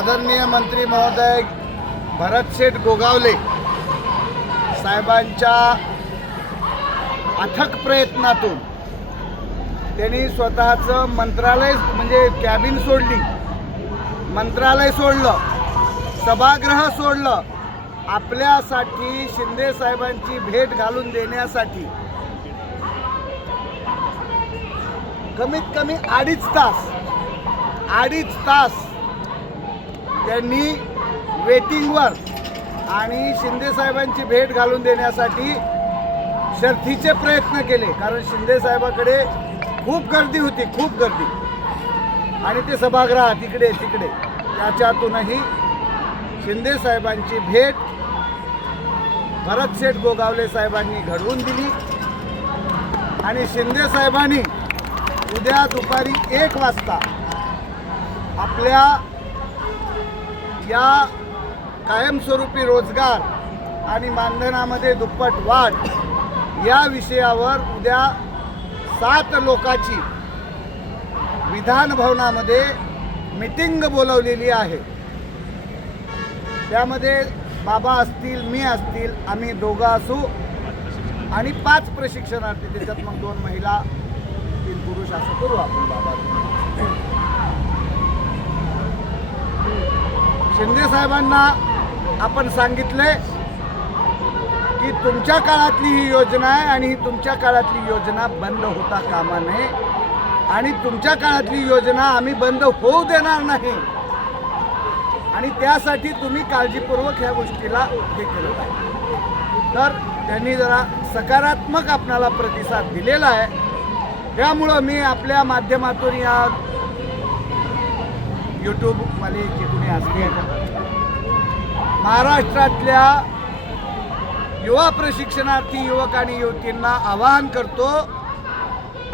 आदरणीय मंत्री महोदय भरतशेठ गोगावले साहेबांच्या अथक प्रयत्नातून त्यांनी स्वतःचं मंत्रालय म्हणजे कॅबिन सोडली, मंत्रालय सोडलं, सभागृह सोडलं, आपल्यासाठी शिंदे साहेबांची भेट घालून देण्यासाठी कमीत कमी अडीच तास त्यांनी वेटिंगवर आणि शिंदे साहेबांची भेट घालून देण्यासाठी शर्थीचे प्रयत्न केले. कारण शिंदे साहेबाकडे खूप गर्दी होती, खूप गर्दी, आणि ते सभागृहात तिकडे त्याच्यातूनही शिंदे साहेबांची भेट भरतशेठ गोगावले साहेबांनी घडवून दिली. आणि शिंदे साहेबांनी उद्या दुपारी 1 वाजता आपल्या या कायमस्वरूपी रोजगार आणि मानधनामध्ये दुप्पट वाढ या विषयावर उद्या 7 लोकांची विधान भवनामध्ये मीटिंग बोलवलेली आहे. त्यामध्ये बाबा असतील, मी असतील, आम्ही दोघं असू आणि 5 प्रशिक्षणार्थी, त्याच्यात मग 2 महिला 3 पुरुष असं करू आपण. बाबा शिंदे साहेबांना आपण सांगितलंय की तुमच्या काळातली ही योजना आहे आणि ही तुमच्या काळातली योजना बंद होता कामा नये आणि तुमच्या काळातली योजना आम्ही बंद होऊ देणार नाही आणि त्यासाठी तुम्ही काळजीपूर्वक ह्या गोष्टीला हे केलं पाहिजे. तर त्यांनी जरा सकारात्मक आपल्याला प्रतिसाद दिलेला आहे. त्यामुळं मी आपल्या माध्यमातून या यूट्यूबवाले जे कुणी असतील महाराष्ट्रातल्या युवा प्रशिक्षणार्थी युवक आणि युवतींना आवाहन करतो,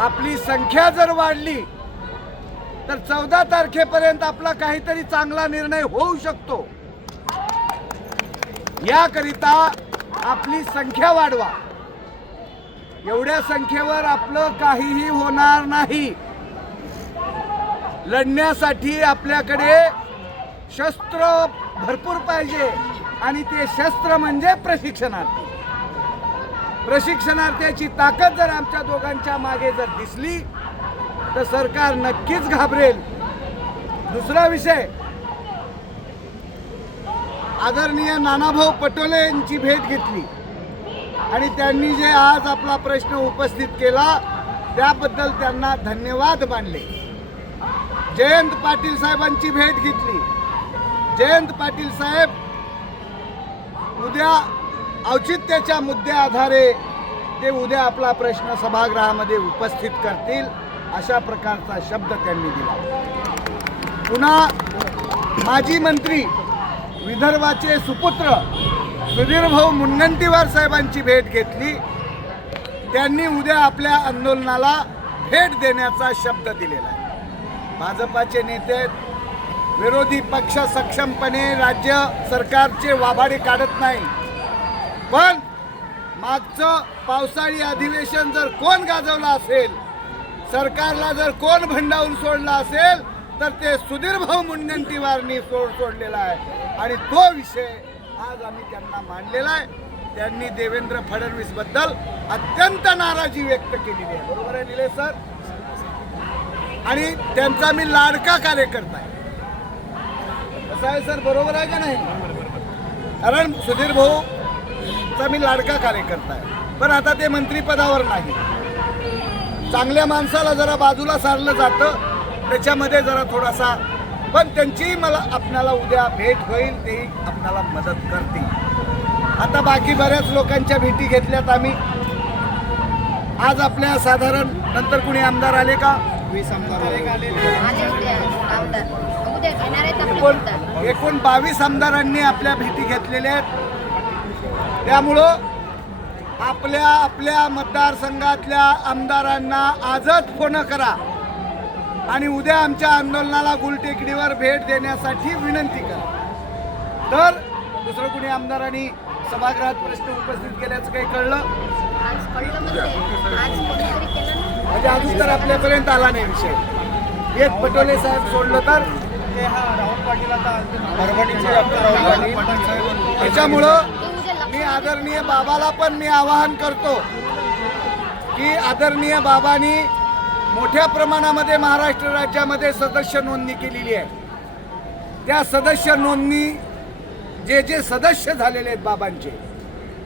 आपली संख्या जर वाढली तर 14 तारखेपर्यंत आपला काहीतरी चांगला निर्णय होऊ शकतो. याकरिता आपली संख्या वाढवा. एवढ्या संख्येवर आपलं काहीही होणार नाही. लढण्यासाठी आपल्याकडे शस्त्र भरपूर पाहिजे आणि ते शस्त्र म्हणजे प्रशिक्षणार्थी. प्रशिक्षणार्थ्याची ताकद जर आमच्या दोघांच्या मागे जर दिसली तर सरकार नक्कीच घाबरेल. दुसरा विषय, आदरणीय नानाभाऊ पटोले यांची भेट घेतली आणि त्यांनी जे आज आपला प्रश्न उपस्थित केला त्याबद्दल त्यांना धन्यवाद मानले. जयंत पाटील साहेबांची भेट घेतली. जयंत पाटील साहेब उद्या औचित्याच्या मुद्द्या आधारे ते उद्या आपला प्रश्न सभागृहामध्ये उपस्थित करतील अशा प्रकारचा शब्द त्यांनी दिला. पुन्हा माजी मंत्री विदर्भाचे सुपुत्र सुधीरभाऊ मुनगंटीवार साहेबांची भेट घेतली. त्यांनी उद्या आपल्या आंदोलनाला भेट देण्याचा शब्द दिलेला आहे. भाजपाचे नेते विरोधी पक्ष सक्षमपणे राज्य सरकारचे वाभाडे काढत नाही, पण मागचं पावसाळी अधिवेशन जर कोण गाजवलं असेल, सरकारला जर कोण भंडावून सोडला असेल तर ते सुधीरभाऊ मुनगंटीवारनी सोडलेला आहे आणि तो विषय आज आम्ही त्यांना मांडलेला आहे. त्यांनी देवेंद्र फडणवीस बद्दल अत्यंत नाराजी व्यक्त केलेली आहे. बरोबर आहे निलेश सर? आणि त्यांचा मी लाडका कार्यकर्ता आहे. कसं आहे सर, बरोबर आहे का नाही? कारण सुधीर भाऊचा मी लाडका कार्यकर्ता आहे, पण आता ते मंत्रिपदावर नाही. चांगल्या माणसाला जरा बाजूला सारलं जातं, त्याच्यामध्ये जरा थोडासा, पण त्यांची मला आपल्याला उद्या भेट होईल, तेही आपल्याला मदत करतील. आता बाकी बऱ्याच लोकांच्या भेटी घेतल्यात आम्ही. आज आपल्या साधारण नंतर कुणी आमदार आले का? 20 आमदार एकूण 22 आमदारांनी आपल्या भेटी घेतलेल्या आहेत. त्यामुळं आपल्या मतदारसंघातल्या आमदारांना आजच फोन करा आणि उद्या आमच्या आंदोलनाला गुलटेकडीवर भेट देण्यासाठी विनंती करा. तर दुसरं कुणी आमदारांनी सभागृहात प्रश्न उपस्थित केल्याचं काही कळलं म्हणजे अजून तर आपल्यापर्यंत आला नाही विषय. एक पटोले साहेब सोडलं तर त्याच्यामुळं मी आदरणीय बाबाला पण मी आवाहन करतो की आदरणीय बाबांनी मोठ्या प्रमाणामध्ये महाराष्ट्र राज्यामध्ये सदस्य नोंदणी केलेली आहे. त्या सदस्य नोंदणी जे सदस्य झालेले आहेत बाबांचे,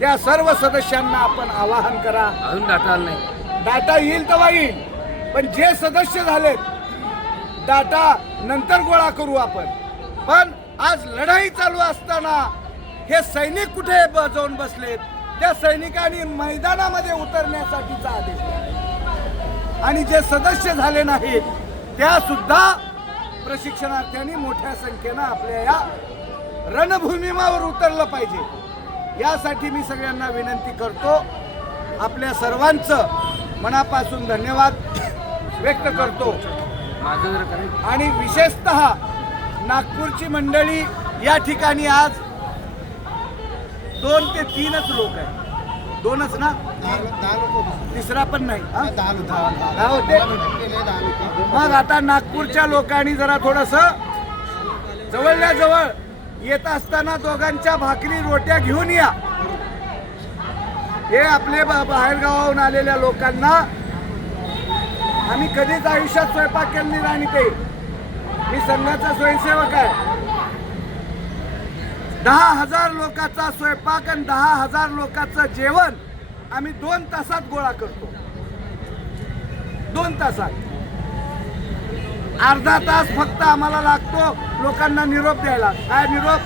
त्या सर्व सदस्यांना आपण आवाहन करा. अजून डाटा आला नाही. डाटा येईल तेव्हा येईल, पण जे सदस्य झालेत डाटा नंतर गोळा करू आपण. पण आज लढाई चालू असताना हे सैनिक कुठे जाऊन बसलेत? त्या सैनिकांनी मैदानामध्ये उतरण्यासाठीचा आदेश दिला आणि जे सदस्य झाले नाहीत त्या सुद्धा प्रशिक्षणार्थ्यांनी मोठ्या संख्येनं आपल्या या रणभूमीवर उतरलं पाहिजे. यासाठी मी सगळ्यांना विनंती करतो. आपल्या सर्वांचं मनापासून धन्यवाद व्यक्त करतो. आणि विशेषतः नागपूरची मंडळी या ठिकाणी आज 2 ते 3च लोक आहेत. 2च ना? 3रा पण नाही. 10 होते. मग आता नागपूरच्या लोकांनी जरा थोडस जवळल्या जवळ येत असताना दोघांच्या भाकरी रोट्या घेऊन या. हे आपले बाहेरगावाहून आलेल्या लोकांना आम्ही कधीच आयुष्यात स्वयंपाक केला नाही. आणि ते मी संघाचा स्वयंसेवक आहे. 10,000 लोकांचा स्वयंपाक आणि 10,000 लोकांचं जेवण आम्ही 2 तासात गोळा करतो. 2 तासात. अर्धा तास फक्त आम्हाला लागतो लोकांना निरोप द्यायला. काय निरोप?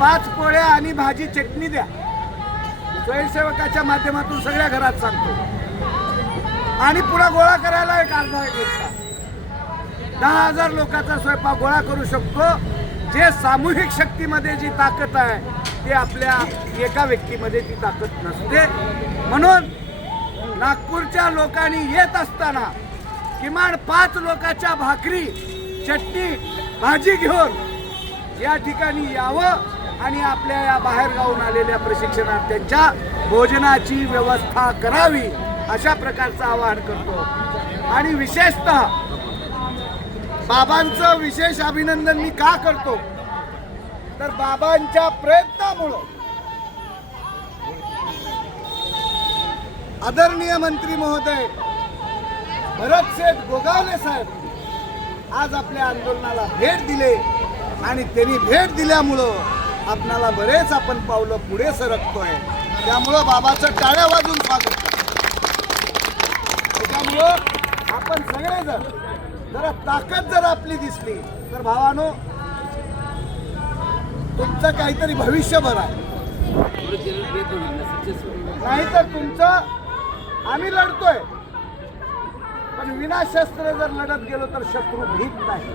5 पोळ्या आणि भाजी चटणी द्या. स्वयंसेवकाच्या माध्यमातून सगळ्या घरात सांगतो. आणि पुरा गोळा करायला एक अर्धा एक तास. 10,000 लोकांचा स्वयंपाक गोळा करू शकतो. जे सामूहिक शक्तीमध्ये जी ताकद आहे ते आपल्या एका व्यक्तीमध्ये ती ताकद नसते. म्हणून नागपूरच्या लोकांनी येत असताना किमान 5 लोकांच्या भाकरी चटणी भाजी घेऊन या ठिकाणी यावं आणि आपल्या या बाहेरगावून आलेल्या प्रशिक्षणार्थ्यांच्या भोजनाची व्यवस्था करावी अशा प्रकारचं आवाहन करतो. आणि विशेषतः बाबांचं विशेष अभिनंदन मी का करतो तर बाबांच्या प्रयत्नामुळं आदरणीय मंत्री महोदय भरतसेठ गोगावले साहेब आज आपल्या आंदोलनाला भेट दिले आणि त्यांनी भेट दिल्यामुळं आपणाला बरेच आपण पावलं पुढे सरकतोय. त्यामुळं बाबाचं टाळ्या वाजून स्वागत करतो. त्याच्यामुळं आपण सगळेजण जरा ताकद जर आपली दिसली तर भावानो तुमचं काहीतरी भविष्यभर आहे. नाही तर तुमचं आम्ही लढतोय पण विनाशस्त्र जर लढत गेलो तर शत्रू भीत नाही.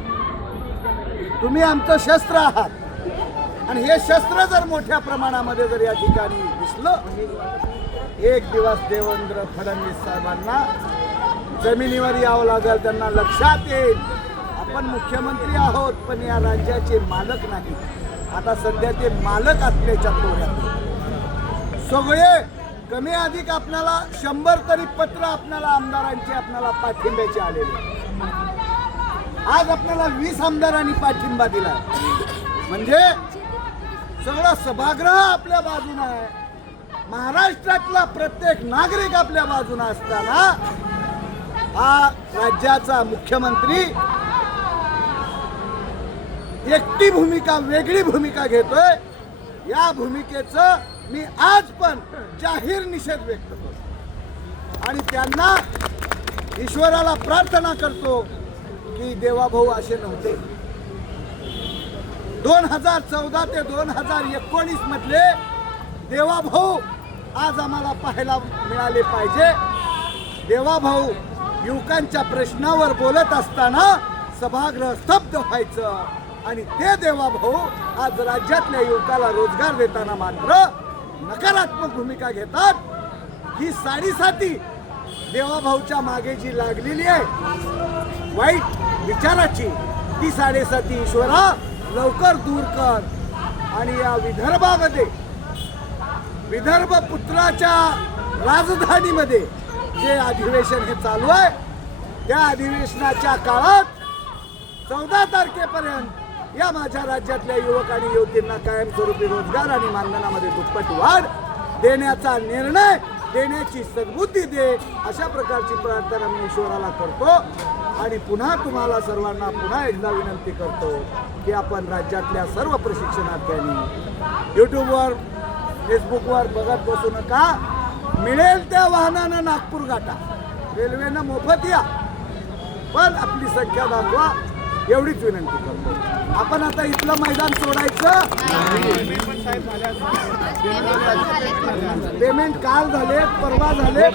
तुम्ही आमचं शस्त्र आहात आणि हे शस्त्र जर मोठ्या प्रमाणामध्ये जर या ठिकाणी दिसलं एक दिवस देवेंद्र फडणवीस साहेबांना जमिनीवर यावं लागेल. त्यांना लक्षात येईल आपण मुख्यमंत्री आहोत पण या राज्याचे मालक नाही. आता सध्या ते मालक असल्याच्या तोऱ्यात सगळे कमी अधिक आपल्याला 100 तरी पत्र आपल्याला आमदारांचे आपल्याला पाठिंब्याचे आलेले. आज आपल्याला 20 आमदारांनी पाठिंबा दिला म्हणजे सगळा सभागृह आपल्या बाजूने आहे. महाराष्ट्रातला प्रत्येक नागरिक आपल्या बाजूने असताना हा राज्याचा मुख्यमंत्री एकटी भूमिका वेगळी भूमिका घेतोय. या भूमिकेचं मी आज पण जाहीर निषेध व्यक्त करतो आणि त्यांना ईश्वराला प्रार्थना करतो की देवाभाऊ असे नव्हते. 2014 ते 2019 मधले देवाभाऊ आज आम्हाला पाहायला मिळाले पाहिजे. देवाभाऊ युवकांच्या प्रश्नावर बोलत असताना सभागृह स्तब्ध व्हायचं आणि ते देवाभाऊ आज राज्यातल्या युवकाला रोजगार देताना मात्र नकारात्मक भूमिका घेतात. ही साडेसाती देवाभाऊच्या मागे जी लागलेली आहे वाईट विचाराची ती साडेसाती ईश्वरा लवकर दूर कर आणि या विदर्भामध्ये विदर्भ पुत्राच्या राजधानीमध्ये जे अधिवेशन हे चालू आहे त्या अधिवेशनाच्या काळात 14 तारखेपर्यंत या माझ्या राज्यातल्या युवक आणि युवतींना कायमस्वरूपी रोजगार आणि मानधनामध्ये दुप्पट वाढ देण्याचा निर्णय देण्याची सद्बुद्धी दे, अशा प्रकारची प्रार्थना मी ईश्वराला करतो. आणि पुन्हा तुम्हाला सर्वांना पुन्हा एकदा विनंती करतो की आपण राज्यातल्या सर्व प्रशिक्षणार्थ्यांनी यूट्यूबवर फेसबुकवर बघत बसू नका. मिळेल त्या वाहनानं नागपूर गाठा, रेल्वेनं मोफत या, पण आपली संख्या दाखवा, एवढीच विनंती करतो. आपण आता इथलं मैदान सोडायचं. पेमेंट काल झाले, परवा झाले.